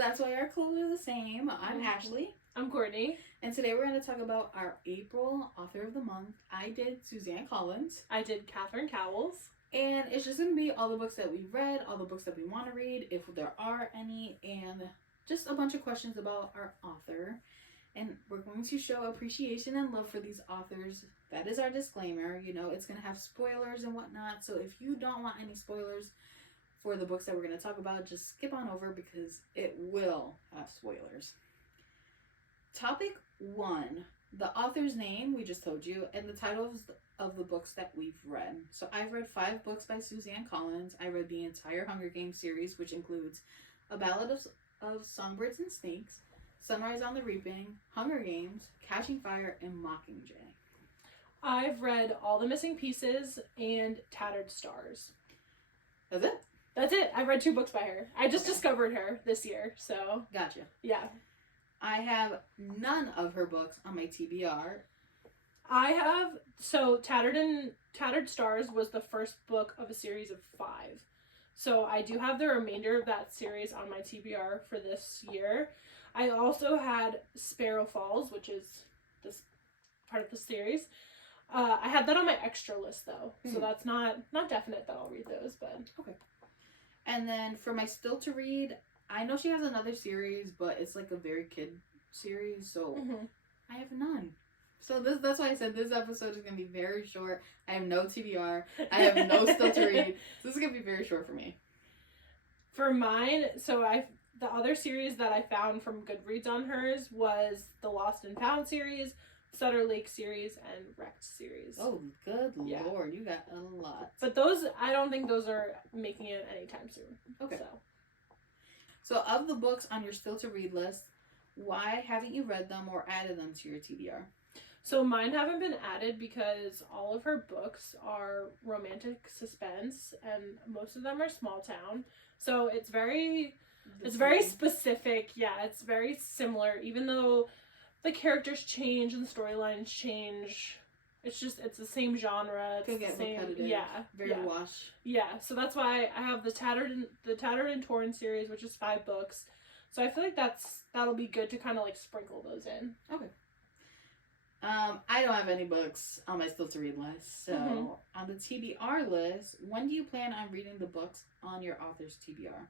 that's why our clothes are the same. I'm Ashley. I'm Courtney. And today we're going to talk about our April Author of the Month. I did Suzanne Collins. I did Cowles. And it's just going to be all the books that we've read, all the books that we want to read, if there are any, and just a bunch of questions about our author. And we're going to show appreciation and love for these authors. That is our disclaimer. You know, it's going to have spoilers and whatnot. So if you don't want any spoilers for the books that we're going to talk about, just skip on over because it will have spoilers. Topic 1. The author's name, we just told you, and the titles of the books that we've read. So I've read 5 books by Suzanne Collins. I read the entire Hunger Games series, which includes A Ballad of Songbirds and Snakes, Sunrise on the Reaping, Hunger Games, Catching Fire, and Mockingjay. I've read All the Missing Pieces and Tattered Stars. That's it? That's it. I've read 2 books by her. I just discovered her this year, so... Gotcha. Yeah. I have none of her books on my TBR. I have... So, Tattered Stars was the first book of a series of 5. So, I do have the remainder of that series on my TBR for this year. I also had Sparrow Falls, which is this part of the series. I had that on my extra list, though. So, that's not definite that I'll read those, but... Okay. And then for my still to read... I know she has another series, but it's like a very kid series, so I have none. So that's why I said this episode is going to be very short. I have no TBR. I have no still to read. So this is going to be very short for me. For mine, the other series that I found from Goodreads on hers was the Lost and Found series, Sutter Lake series, and Wrecked series. Oh, good Lord. You got a lot. But those, I don't think those are making it anytime soon. Okay. So of the books on your still to read list, why haven't you read them or added them to your TBR? So mine haven't been added because all of her books are romantic suspense and most of them are small town. So it's very specific. Yeah, it's very similar even though the characters change and the storylines change. It's the same genre. It's could get repetitive. Yeah. Very wash. Yeah, so that's why I have the Tattered and Torn series, which is 5 books. So I feel like that'll be good to kind of like sprinkle those in. Okay. I don't have any books on my still to read list. So on the TBR list, when do you plan on reading the books on your author's TBR?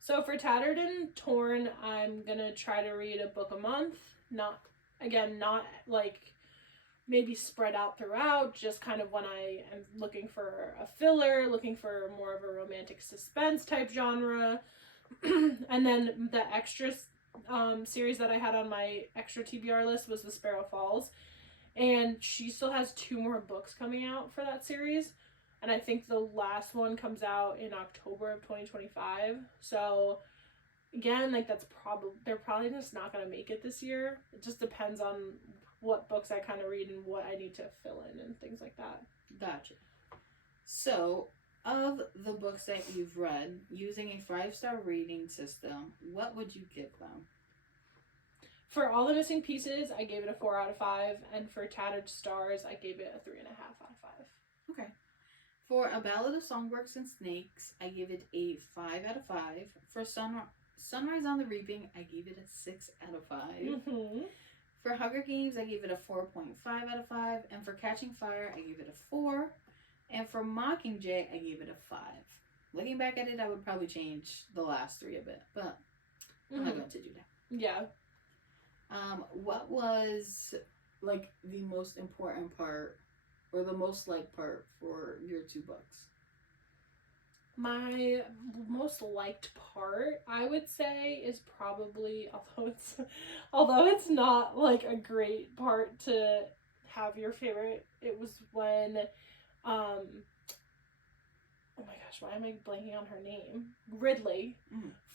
So for Tattered and Torn, I'm gonna try to read a book a month. Not like maybe spread out throughout, just kind of when I am looking for a filler, looking for more of a romantic suspense type genre. And then the extra series that I had on my extra TBR list was the Sparrow Falls. And she still has 2 more books coming out for that series. And I think the last one comes out in October of 2025. So again, like they're probably just not going to make it this year. It just depends on what books I kind of read and what I need to fill in and things like that. Gotcha. So, of the books that you've read, using a 5-star rating system, what would you give them? For All the Missing Pieces, I gave it a 4 out of 5, and for Tattered Stars, I gave it a 3.5 out of 5. Okay. For A Ballad of Songbirds and Snakes, I gave it a 5 out of 5. For Sunrise on the Reaping, I gave it a 6 out of 5. For Hunger Games, I gave it a 4.5 out of 5. And for Catching Fire, I gave it a 4. And for Mockingjay, I gave it a 5. Looking back at it, I would probably change the last 3 a bit. But I'm not going to do that. Yeah. What was, like, the most important part, or the most liked part for your 2 books? My most liked part, I would say, is probably, although it's not like a great part to have your favorite, it was when, oh my gosh, why am I blanking on her name? Ridley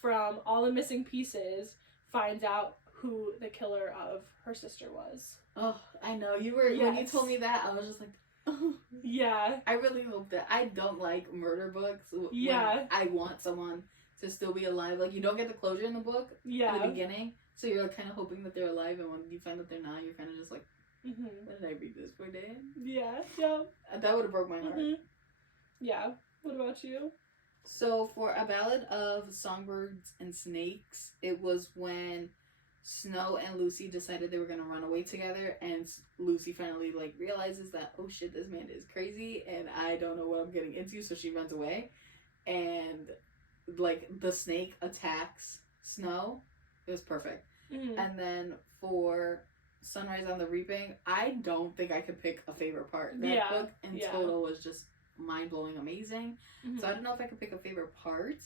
from All the Missing Pieces finds out who the killer of her sister was. Oh, I know. When you told me that, I was just like, oh. Yeah. I really hope that. I don't like murder books. Yeah. I want someone to still be alive. Like, you don't get the closure in the book in the beginning, so you're kind of hoping that they're alive, and when you find that they're not, you're kind of just like, when did I read this for Dan? Yeah. Yeah. That would have broke my heart. Yeah. What about you? So for A Ballad of Songbirds and Snakes, it was when Snow and Lucy decided they were gonna run away together, and Lucy finally like realizes that, oh shit, this man is crazy, and I don't know what I'm getting into, so she runs away, and like the snake attacks Snow. It was perfect. Mm-hmm. And then for Sunrise on the Reaping, I don't think I could pick a favorite part. That book in total was just mind-blowing, amazing. Mm-hmm. So I don't know if I could pick a favorite part.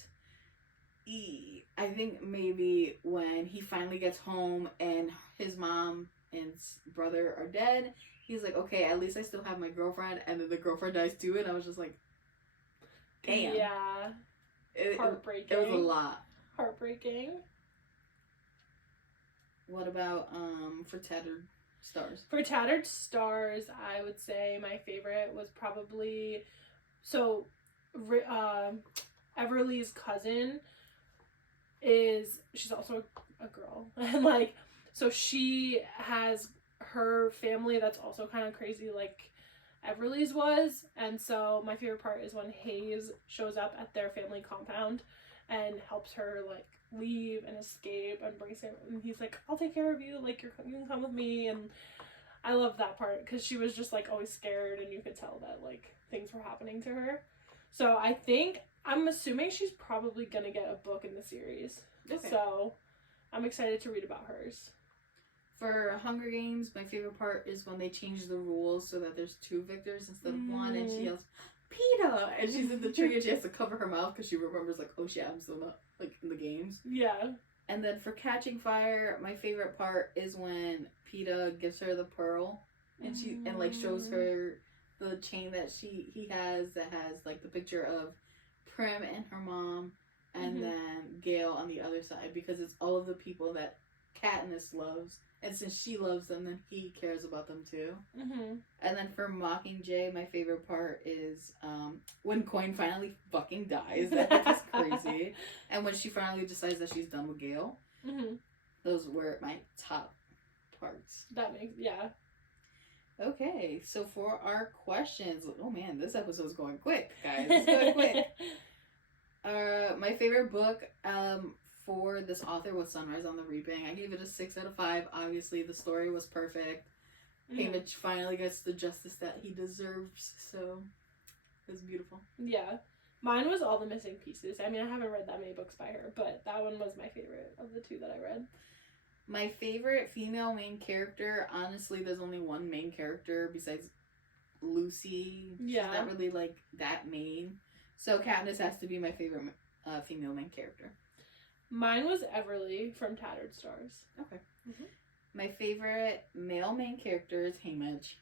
I think maybe when he finally gets home and his mom and brother are dead, he's like, okay, at least I still have my girlfriend, and then the girlfriend dies too, and I was just like, damn. Yeah. Heartbreaking. It was a lot. Heartbreaking. What about for Tattered Stars? For Tattered Stars, I would say my favorite was probably Everly's cousin she's also a girl, and like, so she has her family that's also kind of crazy like Everly's was, and so my favorite part is when Hayes shows up at their family compound and helps her like leave and escape and brings him, and he's like, I'll take care of you, like you can come with me, and I love that part because she was just like always scared, and you could tell that like things were happening to her. So I'm assuming she's probably gonna get a book in the series. Okay. So I'm excited to read about hers. For Hunger Games, my favorite part is when they change the rules so that there's 2 victors instead of 1, and she yells, PETA! And she's in the tree and she has to cover her mouth because she remembers, like, oh shit, I'm still not, like, in the games. Yeah. And then for Catching Fire, my favorite part is when PETA gives her the pearl and she and like shows her the chain that he has that has like the picture of Prim and her mom, and then Gale on the other side, because it's all of the people that Katniss loves, and since she loves them, then he cares about them too. And then for Mockingjay, my favorite part is when Coin finally fucking dies. That is crazy. And when she finally decides that she's done with Gale. Those were my top parts. Okay, so for our questions, oh man, this episode's going quick, guys. It's going quick. My favorite book for this author was Sunrise on the Reaping. I gave it a 6 out of 5. Obviously, the story was perfect. Haymitch finally gets the justice that he deserves, so it was beautiful. Yeah. Mine was All the Missing Pieces. I mean, I haven't read that many books by her, but that one was my favorite of the 2 that I read. My favorite female main character, honestly, there's only one main character besides Lucy. Yeah. She's not really, like, that main. So Katniss has to be my favorite female main character. Mine was Everly from Tattered Stars. Okay. My favorite male main character is Haymitch.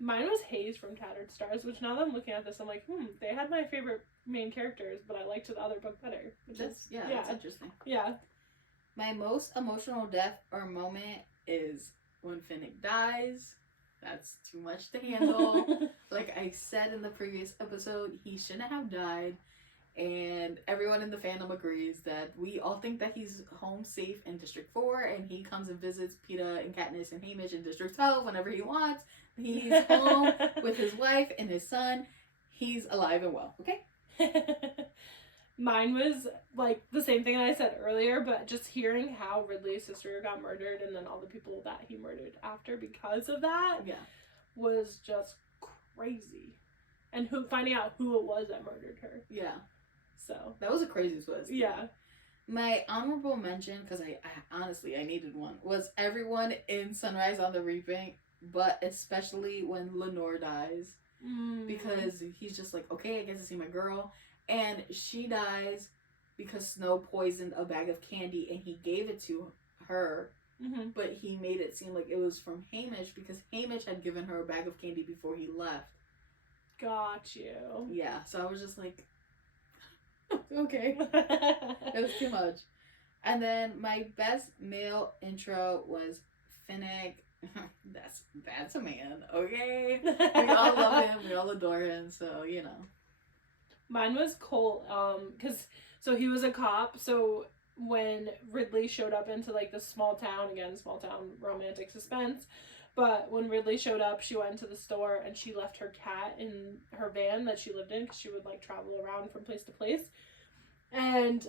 Mine was Hayes from Tattered Stars, which now that I'm looking at this, I'm like, they had my favorite main characters, but I liked the other book better. That's interesting. Yeah. My most emotional death or moment is when Finnick dies. That's too much to handle. Like I said in the previous episode, he shouldn't have died. And everyone in the fandom agrees that we all think that he's home safe in District 4, and he comes and visits PETA and Katniss and Haymitch in District 12 whenever he wants. He's home with his wife and his son. He's alive and well, okay? Mine was, like, the same thing that I said earlier, but just hearing how Ridley's sister got murdered and then all the people that he murdered after because of that was just crazy. And finding out who it was that murdered her. Yeah. So. That was a crazy twist. Yeah. My honorable mention, because I honestly, I needed one, was everyone in Sunrise on the Reaping, but especially when Lenore dies. Because he's just like, okay, I get to see my girl. And she dies because Snow poisoned a bag of candy and he gave it to her. But he made it seem like it was from Haymitch because Haymitch had given her a bag of candy before he left. Got you. Yeah, so I was just like, okay. It was too much. And then my best male intro was Finnick. That's a man, okay? We all love him, we all adore him, so, you know. Mine was Cole, so he was a cop, so when Ridley showed up into, like, the small town romantic suspense, But when Ridley showed up, she went into the store and she left her cat in her van that she lived in because she would like travel around from place to place. And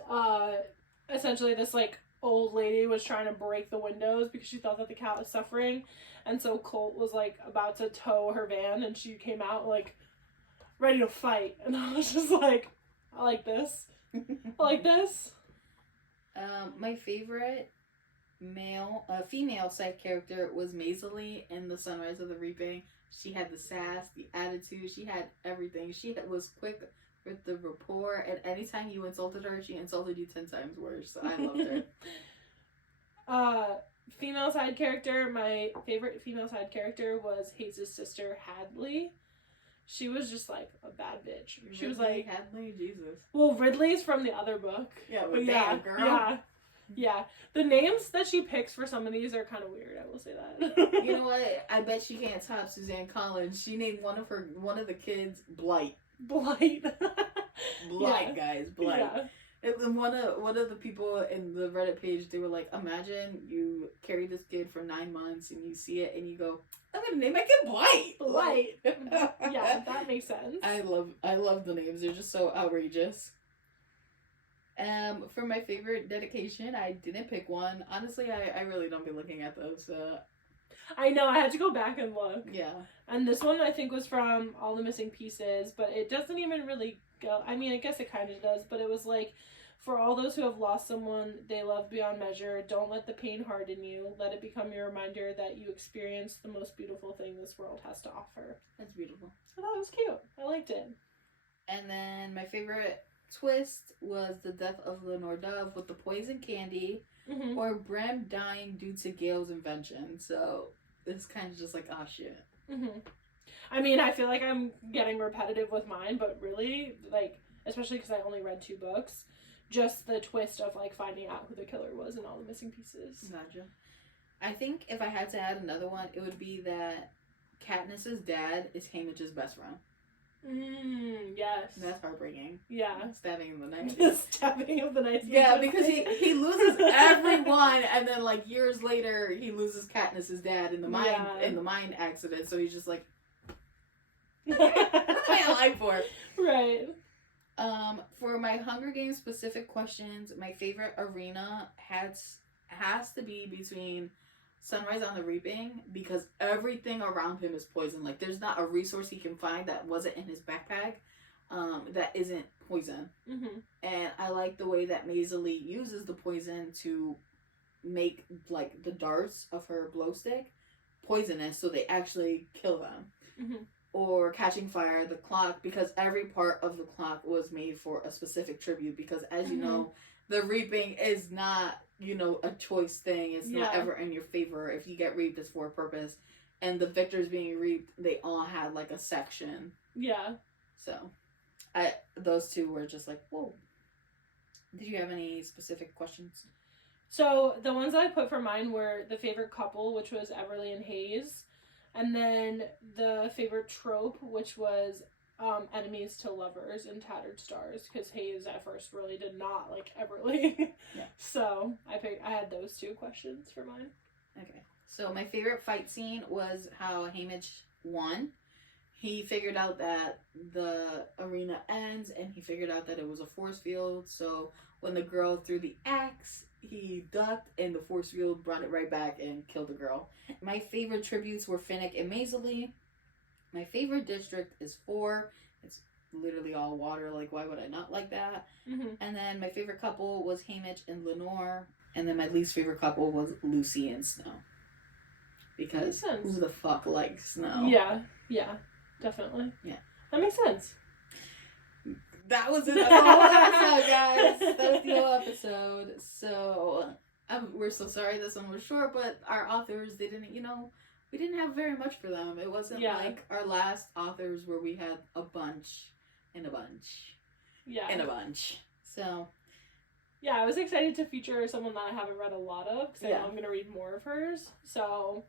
essentially this like old lady was trying to break the windows because she thought that the cat was suffering. And so Colt was like about to tow her van and she came out like ready to fight. And I was just like, I like this. I like this. My favorite female side character was Maisie in The Sunrise of the Reaping. She had the sass, the attitude, she had everything. She was quick with the rapport, and anytime you insulted her, she insulted you 10 times worse. So I loved her. Female side character, my favorite female side character was Hayes' sister, Hadley. She was just like a bad bitch. She was like Hadley, Jesus. Well, Ridley's from the other book. Yeah, but damn, girl. Yeah. The names that she picks for some of these are kind of weird. I will say that. You know what? I bet she can't top Suzanne Collins. She named one of the kids Blight. Blight, guys, Blight. Yeah. It was one of the people in the Reddit page. They were like, imagine you carry this kid for 9 months and you see it and you go, I'm gonna name my kid Blight. Blight. Yeah, that makes sense. I love the names. They're just so outrageous. For my favorite dedication, I didn't pick one. Honestly, I really don't be looking at those. I know, I had to go back and look. Yeah. And this one I think was from All the Missing Pieces, but it doesn't even really go, I mean, I guess it kind of does, but it was like, for all those who have lost someone they love beyond measure, don't let the pain harden you. Let it become your reminder that you experienced the most beautiful thing this world has to offer. That's beautiful. I thought it was cute. I liked it. And then my favorite twist was the death of Lenore Dove with the poison candy, or Bram dying due to Gail's invention. So it's kind of just like, oh shit. I mean, I feel like I'm getting repetitive with mine, but really, like, especially because I only read 2 books, just the twist of like finding out who the killer was and All the Missing Pieces. Gotcha. I think if I had to add another one, it would be that Katniss's dad is Haymitch's best friend. Yes. That's heartbreaking. Yeah. Stabbing him in the night. Stabbing him in the night. Yeah, because he loses everyone, and then like years later he loses Katniss's dad in the mine accident. So he's just like, what am I alive for? Right. For my Hunger Games specific questions, my favorite arena has to be between Sunrise on the Reaping, because everything around him is poison. Like, there's not a resource he can find that wasn't in his backpack that isn't poison. And I like the way that Maisie uses the poison to make like the darts of her glow stick poisonous, so they actually kill them. Or Catching Fire, the clock, because every part of the clock was made for a specific tribute, because as you know, the reaping is not, you know, a choice thing. It's not ever in your favor. If you get reaped, it's for a purpose. And the victors being reaped, they all had like a section. Yeah. So those two were just like, whoa. Did you have any specific questions? So the ones that I put for mine were the favorite couple, which was Everly and Hayes. And then the favorite trope, which was enemies to lovers in Tattered Stars, because Hayes at first really did not like Everly. So I had those 2 questions for mine. Okay. So my favorite fight scene was how Haymitch won. He figured out that the arena ends, and he figured out that it was a force field. So when the girl threw the axe, he ducked, and the force field brought it right back and killed the girl. My favorite tributes were Finnick and Maisie. My favorite district is 4. It's literally all water. Like, why would I not like that? And then my favorite couple was Haymitch and Lenore. And then my least favorite couple was Lucy and Snow. Because who the fuck likes Snow? Yeah, definitely. Yeah. That makes sense. That was it. That's the whole episode, guys. That was the whole episode. So, we're so sorry this one was short, but our authors, they didn't, you know, we didn't have very much for them. It wasn't like our last authors where we had a bunch and a bunch. And a bunch. So. Yeah, I was excited to feature someone that I haven't read a lot of, because I know I'm going to read more of hers. So,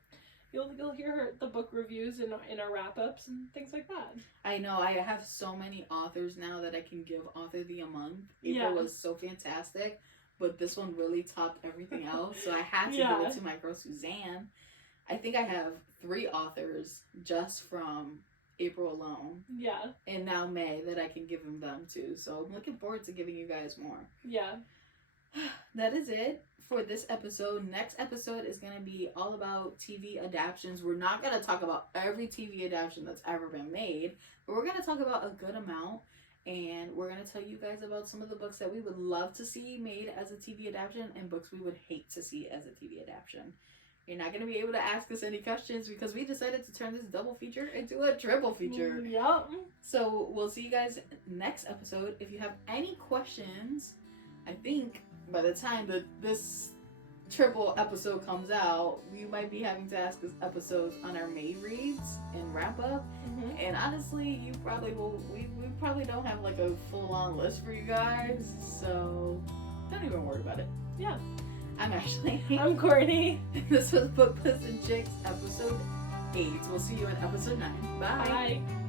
you'll hear the book reviews in our wrap-ups and things like that. I know. I have so many authors now that I can give Author the a month. April was so fantastic, but this one really topped everything else. So I had to give it to my girl Suzanne. I think I have 3 authors just from April alone. Yeah. And now May that I can give them to. So I'm looking forward to giving you guys more. Yeah. That is it for this episode. Next episode is going to be all about TV adaptions. We're not going to talk about every TV adaptation that's ever been made, but we're going to talk about a good amount. And we're going to tell you guys about some of the books that we would love to see made as a TV adaptation and books we would hate to see as a TV adaptation. You're not going to be able to ask us any questions because we decided to turn this double feature into a triple feature. Yup. So we'll see you guys next episode. If you have any questions, I think by the time that this triple episode comes out, we might be having to ask us episodes on our May reads and wrap up. Mm-hmm. And honestly, you probably will. We probably don't have like a full-on list for you guys, so don't even worry about it. Yeah. I'm Ashley. I'm Courtney. This was Bliss and Chicks episode 8. We'll see you in episode 9. Bye. Bye.